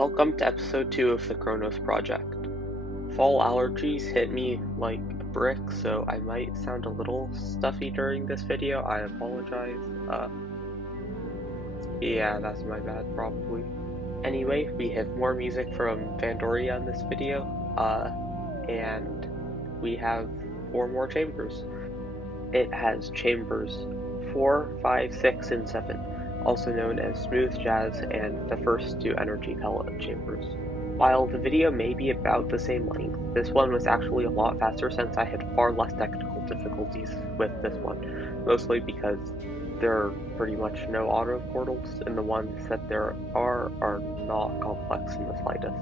Welcome to episode 2 of the Chronos Project. Fall allergies hit me like a brick, so I might sound a little stuffy during this video. I apologize. Yeah, that's my bad, probably. Anyway, we have more music from Vandoorea in this video, and we have 4 more chambers. It has chambers 4, 5, 6, and 7. Also known as smooth jazz, and the first 2 energy pellet chambers. While the video may be about the same length, this one was actually a lot faster since I had far less technical difficulties with this one, mostly because there are pretty much no auto portals, and the ones that there are not complex in the slightest.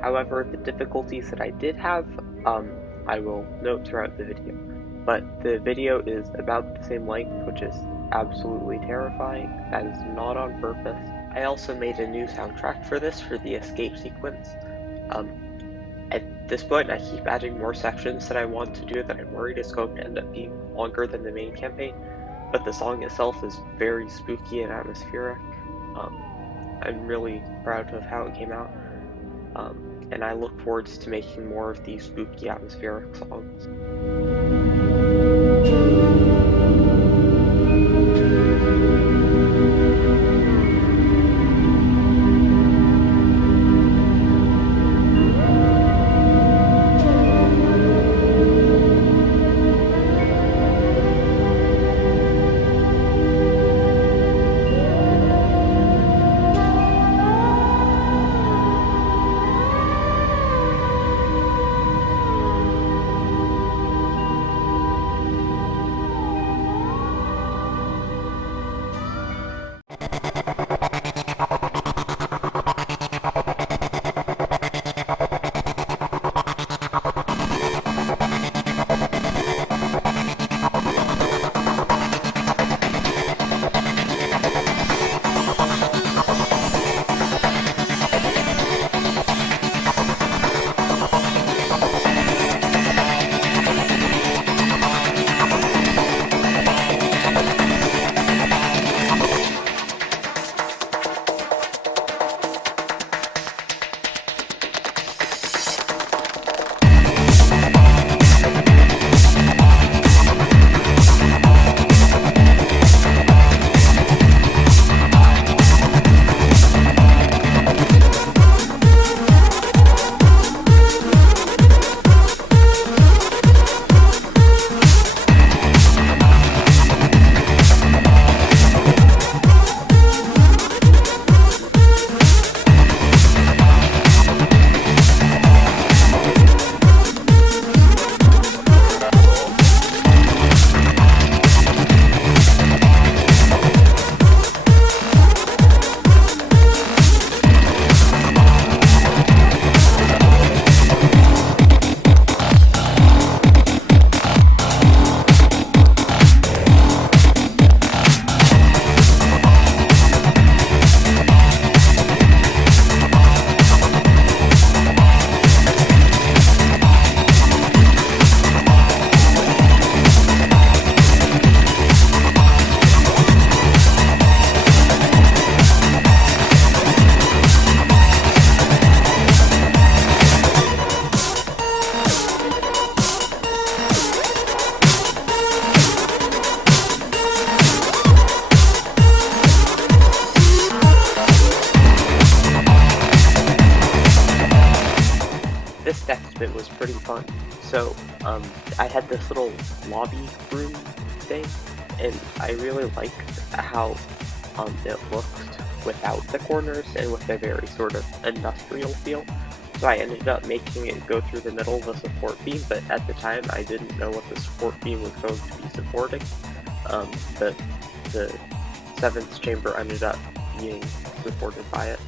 However, the difficulties that I did have, I will note throughout the video. But the video is about the same length, which is absolutely terrifying. That is not on purpose. I also made a new soundtrack for this, for the escape sequence. At this point, I keep adding more sections that I want to do that I'm worried is going to end up being longer than the main campaign, but the song itself is very spooky and atmospheric. I'm really proud of how it came out, and I look forward to making more of these spooky atmospheric songs. This next bit was pretty fun. So, I had this little lobby room thing, and I really liked how it looked without the corners and with a very sort of industrial feel. So I ended up making it go through the middle of the support beam, but at the time I didn't know what the support beam was going to be supporting. The 7th chamber ended up being supported by it.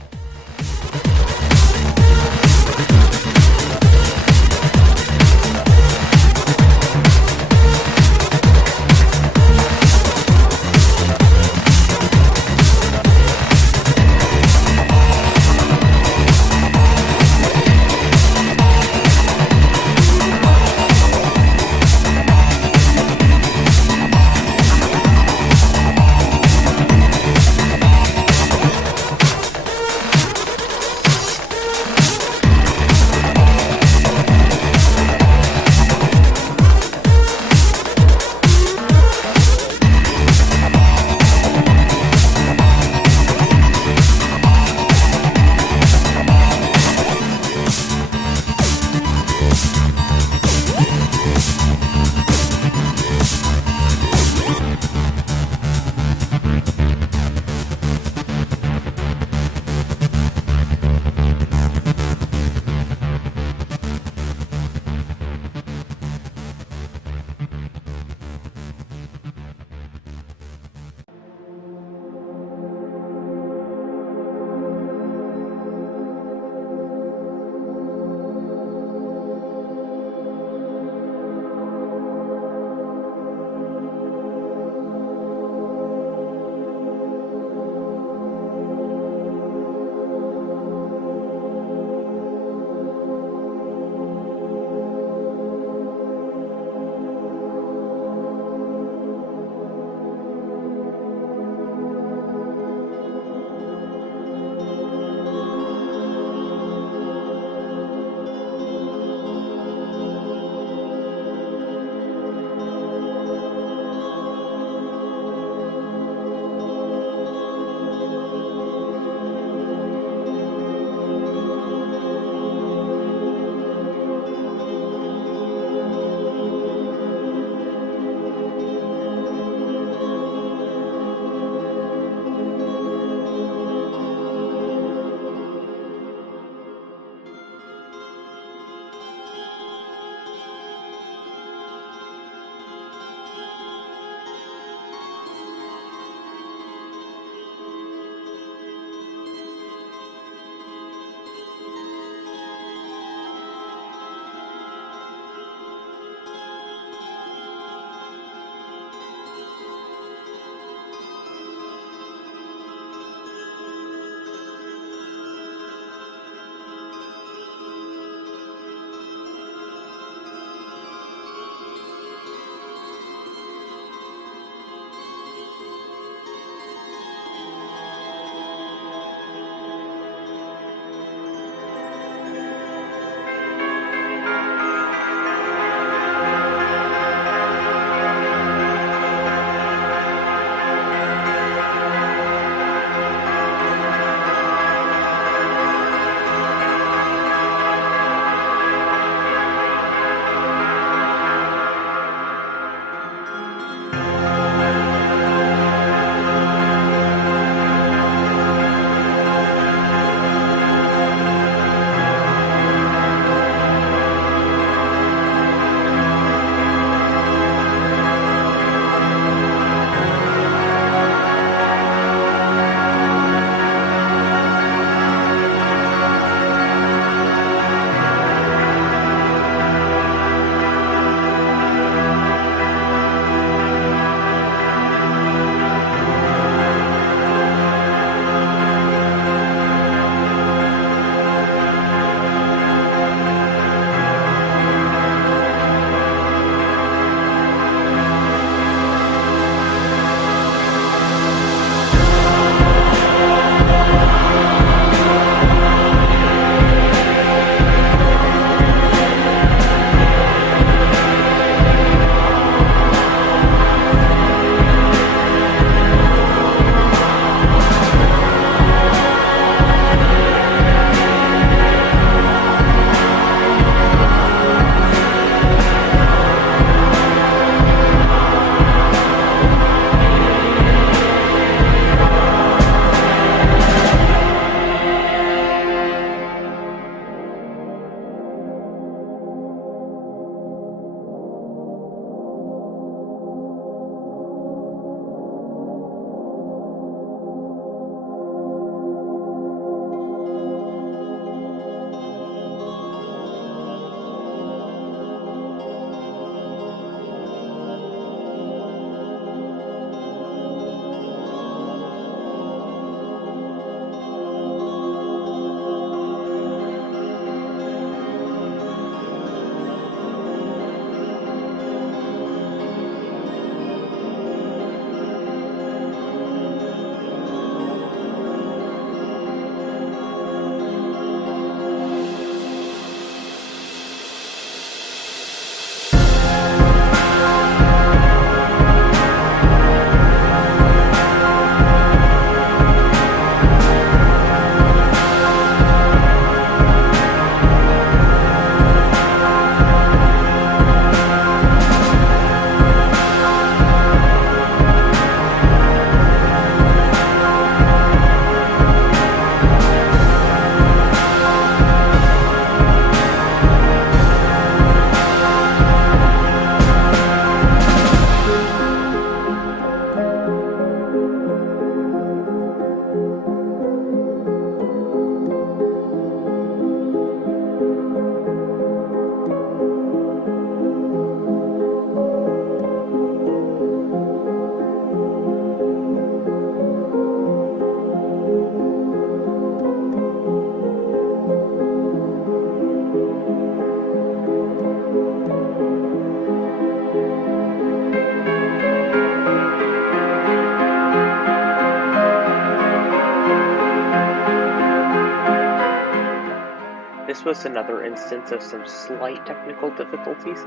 This was another instance of some slight technical difficulties.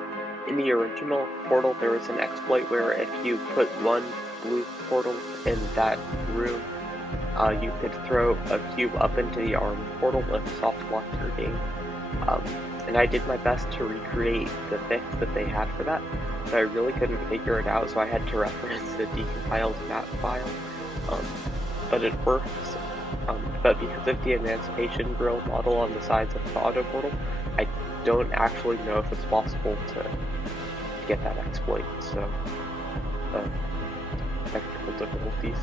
In the original Portal, there was an exploit where if you put one blue portal in that room, you could throw a cube up into the orange portal if soft locked your game. And I did my best to recreate the fix that they had for that, but I really couldn't figure it out, so I had to reference the decompiled map file. But it works. But because of the Emancipation Grill model on the sides of the auto portal, I don't actually know if it's possible to get that exploit, so technical difficulties.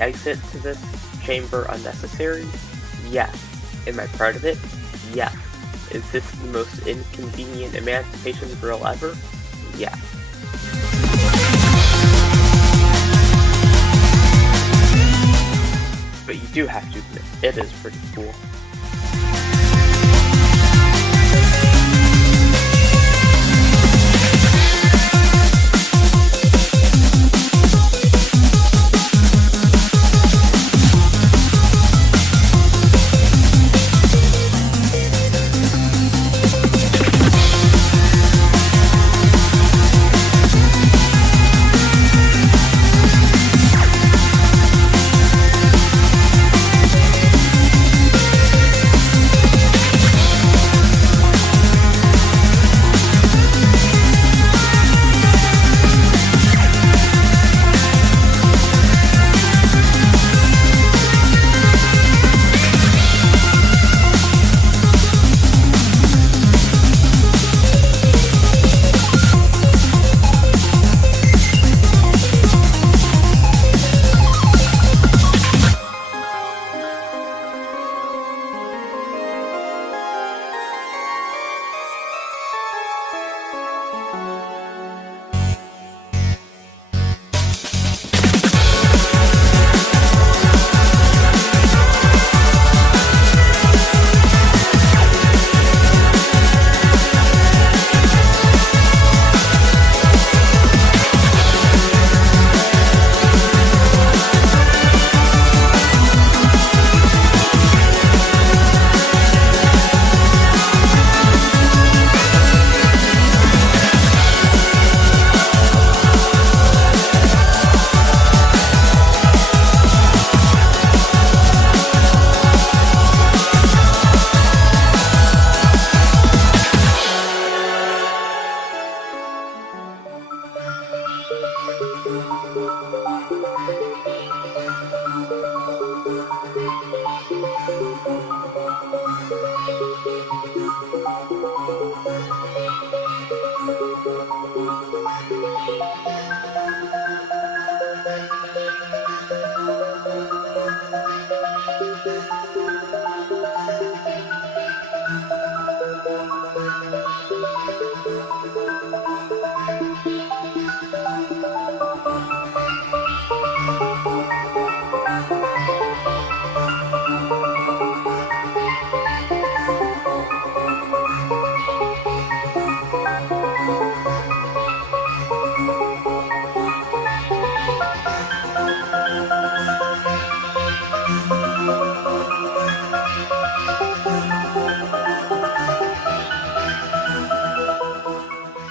Exit to this chamber unnecessary? Yes. Am I proud of it? Yes. Is this the most inconvenient Emancipation Grill ever? Yes. But you do have to admit, it is pretty cool.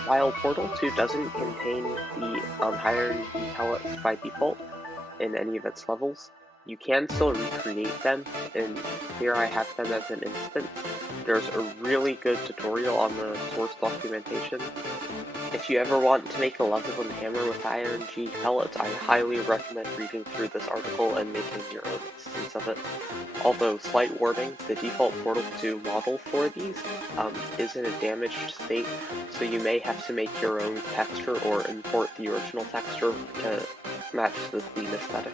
While Portal 2 doesn't contain the higher energy pellets by default in any of its levels, you can still recreate them, and here I have them as an instance. There's a really good tutorial on the source documentation. If you ever want to make a level in Hammer with high energy pellets, I highly recommend reading through this article and making your own instance of it. Although, slight warning, the default Portal 2 model for these is in a damaged state, so you may have to make your own texture or import the original texture to match the clean aesthetic.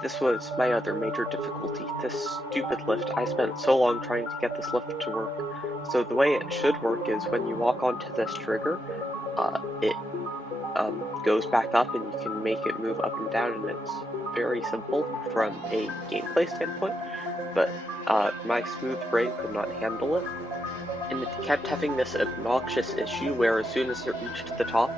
This was my other major difficulty, this stupid lift. I spent so long trying to get this lift to work. So the way it should work is when you walk onto this trigger, it goes back up and you can make it move up and down, and it's very simple from a gameplay standpoint, but my smooth brain could not handle it, and it kept having this obnoxious issue where as soon as it reached the top,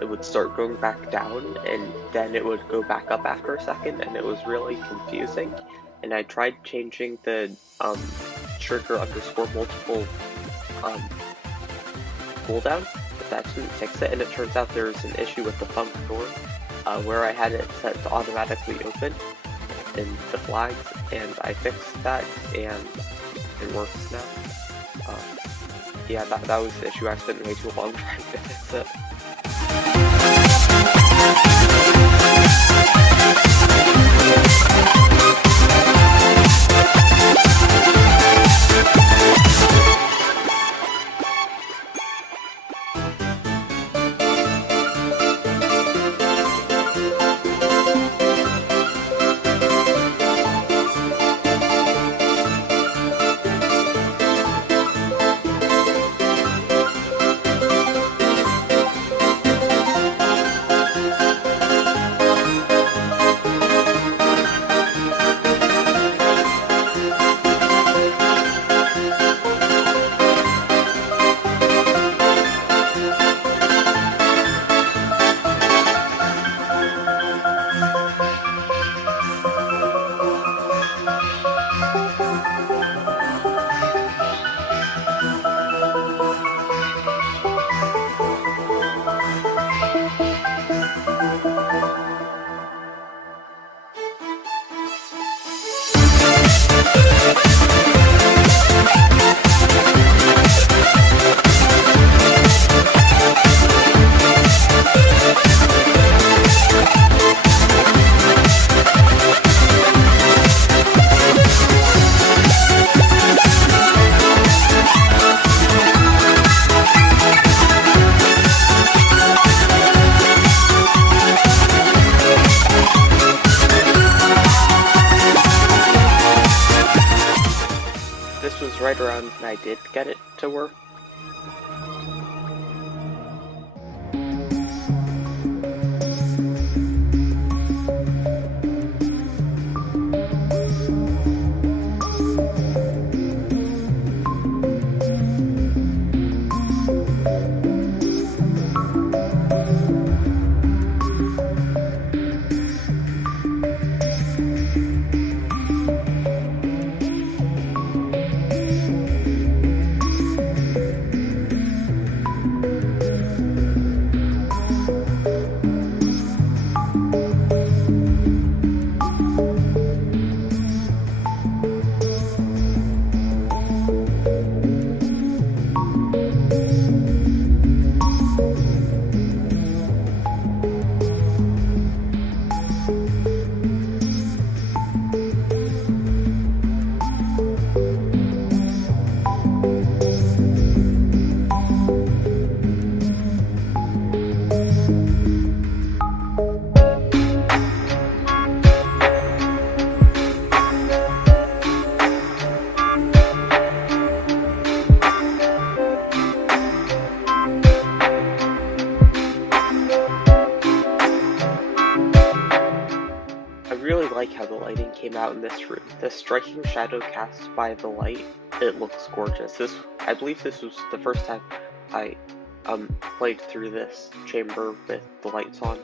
it would start going back down, and then it would go back up after a second, and it was really confusing. And I tried changing the trigger underscore multiple cooldown, but that didn't fix it, and it turns out there's an issue with the thumb door where I had it set to automatically open in the flags, and I fixed that, and it works now. Yeah, that was the issue. I spent way too long trying to fix it. This was right around when I did get it to work. came out in this room. The striking shadow cast by the light, it looks gorgeous. I believe this was the first time I played through this chamber with the lights on.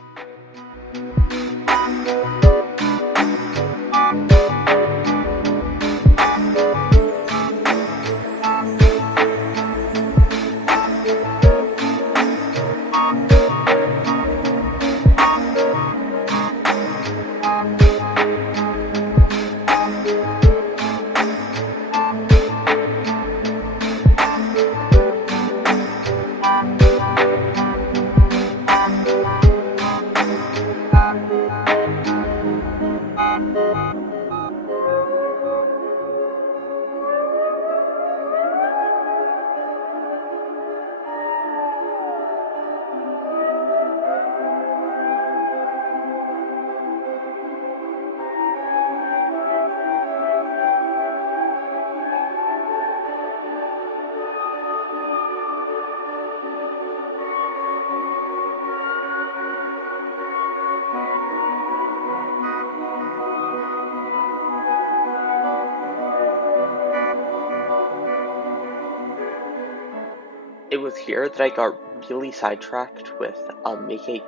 It was here that I got really sidetracked with making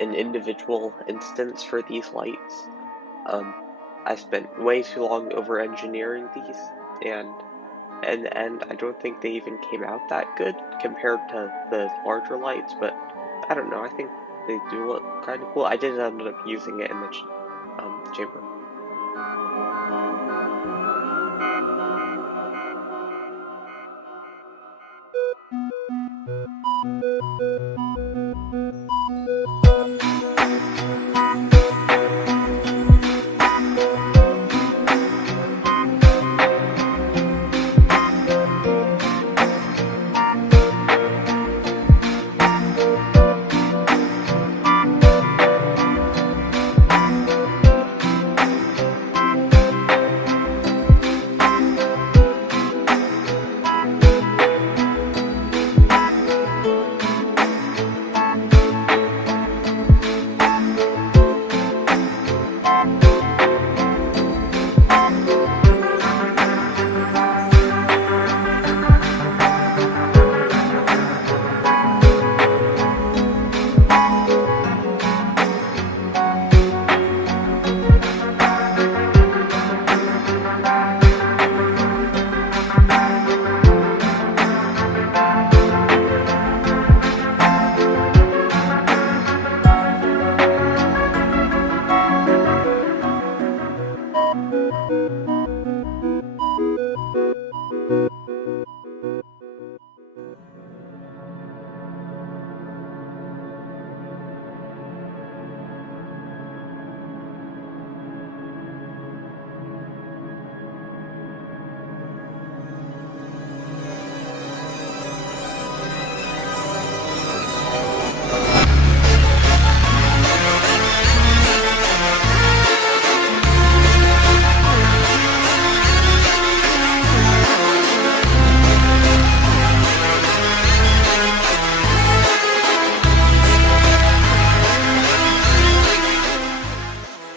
an individual instance for these lights. I spent way too long over engineering these, and in the end, I don't think they even came out that good compared to the larger lights, but I don't know, I think they do look kind of cool. I did end up using it in the chamber.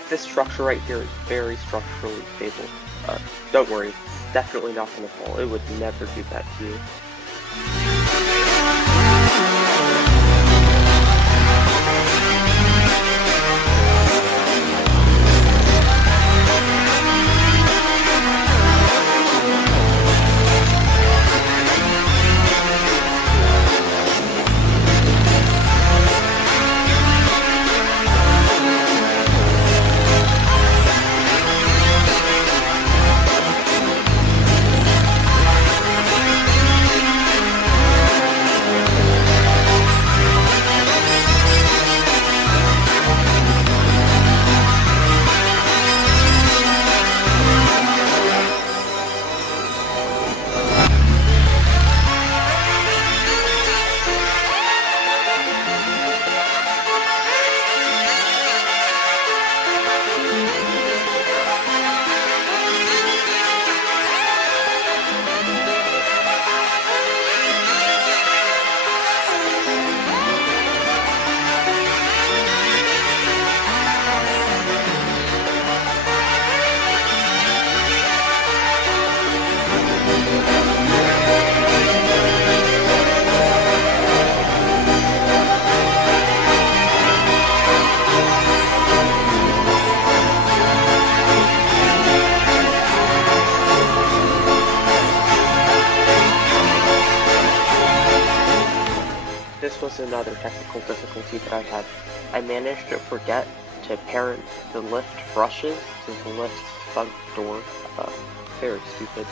This structure right here is very structurally stable. Don't worry, it's definitely not going to fall. It would never do that to you. this was another technical difficulty that I had. I managed to forget to parent the lift brushes to the lift's front door. Very stupid.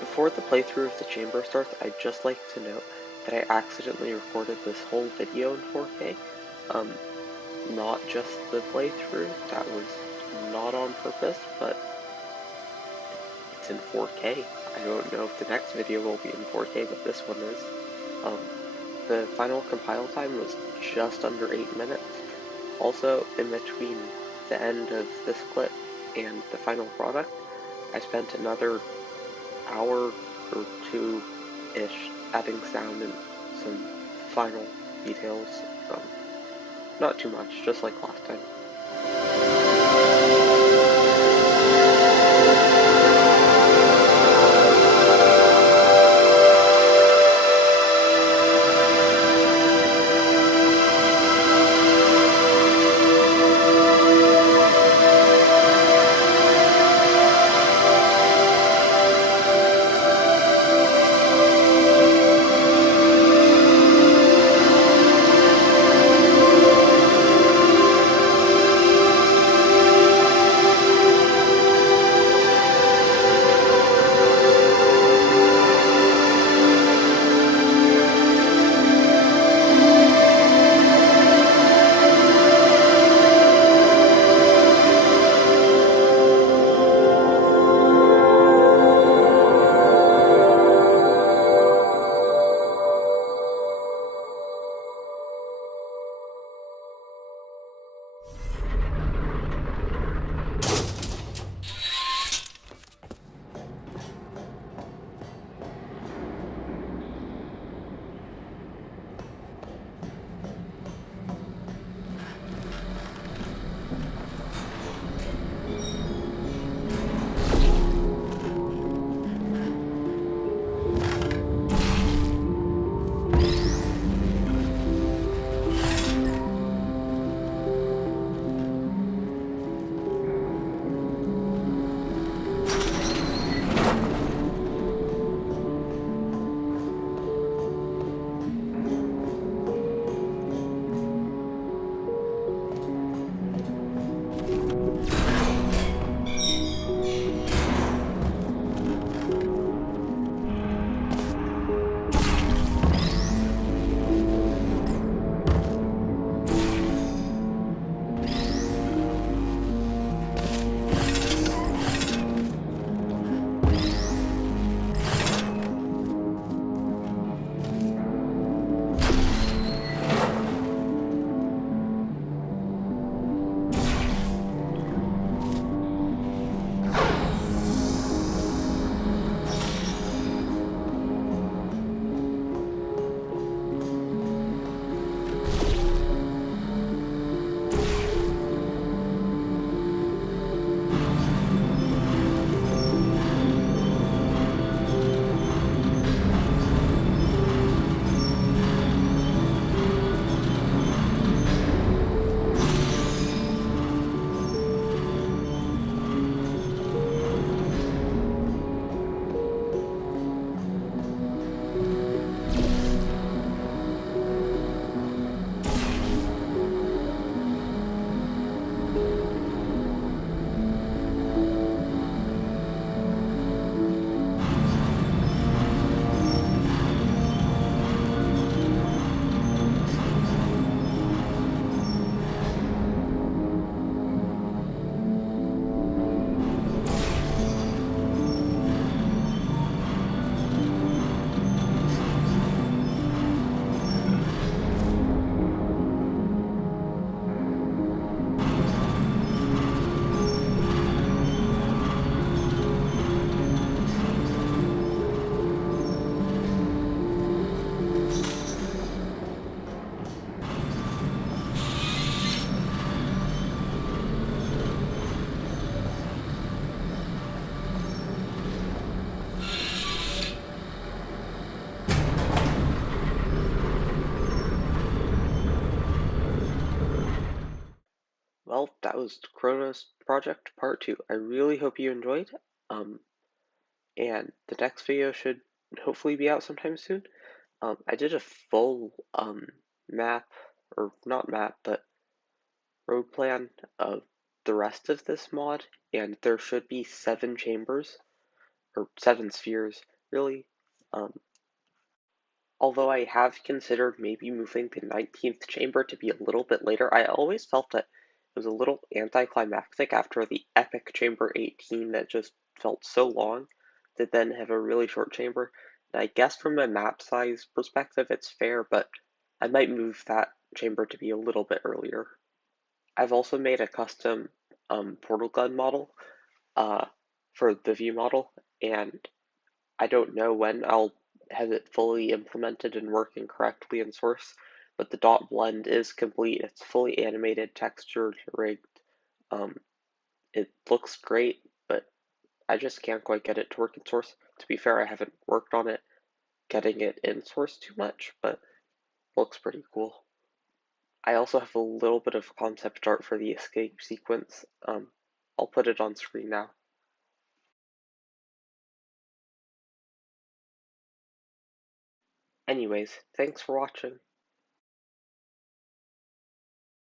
Before the playthrough of the chamber starts, I'd just like to note that I accidentally recorded this whole video in 4K. Not just the playthrough, that was not on purpose, but it's in 4K. I don't know if the next video will be in 4K, but this one is. The final compile time was just under 8 minutes. Also, in between the end of this clip and the final product, I spent another hour or two-ish adding sound and some final details. Not too much, just like last time. was Chronos Project Part 2. I really hope you enjoyed, and the next video should hopefully be out sometime soon. I did a full map, or not map, but road plan of the rest of this mod, and there should be 7 chambers, or 7 spheres, really. Um, Although I have considered maybe moving the 19th chamber to be a little bit later, I always felt that it was a little anticlimactic after the epic chamber 18 that just felt so long to then have a really short chamber. And I guess from a map size perspective it's fair, but I might move that chamber to be a little bit earlier. I've also made a custom portal gun model uh, for the view model, and I don't know when I'll have it fully implemented and working correctly in Source, but the dot blend is complete. It's fully animated, textured, rigged. Um, it looks great, but I just can't quite get it to work in Source. To be fair, I haven't worked on it getting it in Source too much, but looks pretty cool. I also have a little bit of concept art for the escape sequence. I'll put it on screen now. Anyways, thanks for watching.